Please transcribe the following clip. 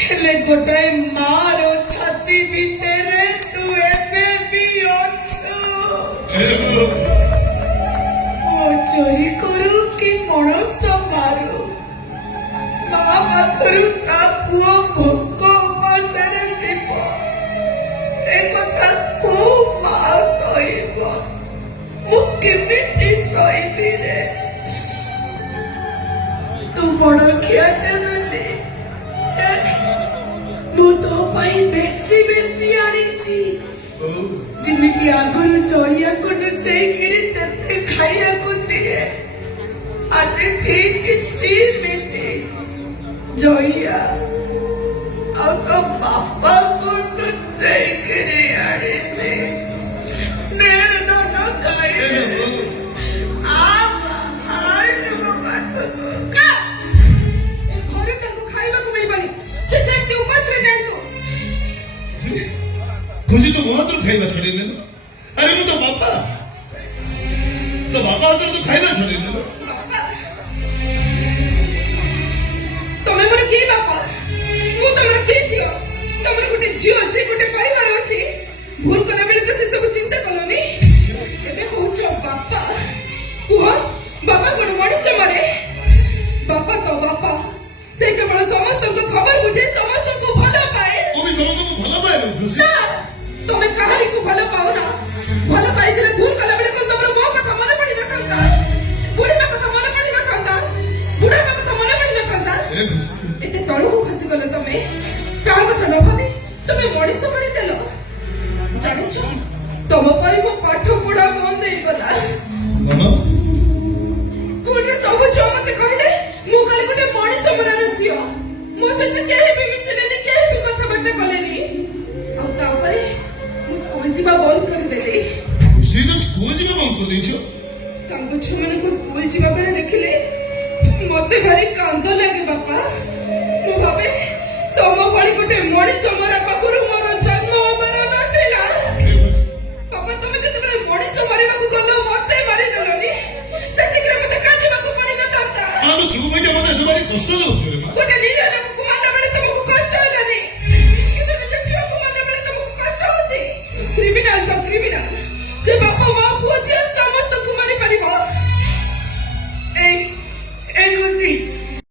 ହେଲେ ଗୋଟାଏ ମାର ଛାତି ଭିତରେ ତୁ ଏବେ ବି ଅଛୁ। ପୁଅ ଚୋରି କରୁ କି ମଣିଷ ମାରୁ, ମା ପାଖରୁ ତା ପୁଅ ଭୋକ ଉପାସରେ ଯିବ, ଏ କଥା କୋଉ ମା ସହିବ? ମୁଁ କେମିତି ସହିବି ରେ? ତୁ ବଡ ଖିଆଟେ ବୋଲି ମୁଁ ତୋ ପାଇଁ ବେଶୀ ବେଶୀ ଆଣିଛି, ଯେମିତି ଆଗରୁ ଜଇଆକୁ ଲୁଚେଇକିରି ତେତେ ଖାଇବାକୁ ଦିଏ। ଆଜି ଠିକ ସେମିତି ଜଇଆ ଆଉ ତୋ ବାପାକୁ ଲୁଚେଇକିରି ଆଣିଛି। खुशी तो मात्र खाइबा छड़ेले न। अरे मु तो बापा हाथ तो खाइबा छड़ेले न। तमे मोर के बापा, मु तमर के छियो, तमर गुटे झियो अछि, गुटे परिवार अछि। भूल कला बेले तो से सब चिंता कलोनी। एबे कहउछ बापा, कुह बापा कोन मଣିଷ मरे? बापा तो बापा से केवल समस्त को खबर बुझे, समस्त को भला पाए। ओ भी समस्त को भला पाए खुशी। तमे कहानी को भला पाओ ना, भला पाई दिले भूल कला बेले कोन तमर मो कथा मने पड़ी न कंता, बुढ़ी मा कथा मने पड़ी न कंता, बुढ़ा मा कथा मने पड़ी न कंता। एते तळु को खसी गले तमे का कथा न भाबी तमे मଣିଷ मारि देलो। जानि छ तम पई मो पाठ पढा बंद हे गला। स्कूल रे सब छो मते कहले मु खाली गुटे मଣିଷ मरार छियो, मो सहित केहि भी मिसिलेनी, केहि भी कथा बट्टा कलेनी। आ तापरे मु स्कूल जीवा बंद कर देली। खुशी तो स्कूल जीवा बंद कर देछो। संग छुमन को स्कूल जीवा बेले देखिले मते भारी कांद लागे बापा। मु भाबे तम भली गुटे मଣିଷ मरा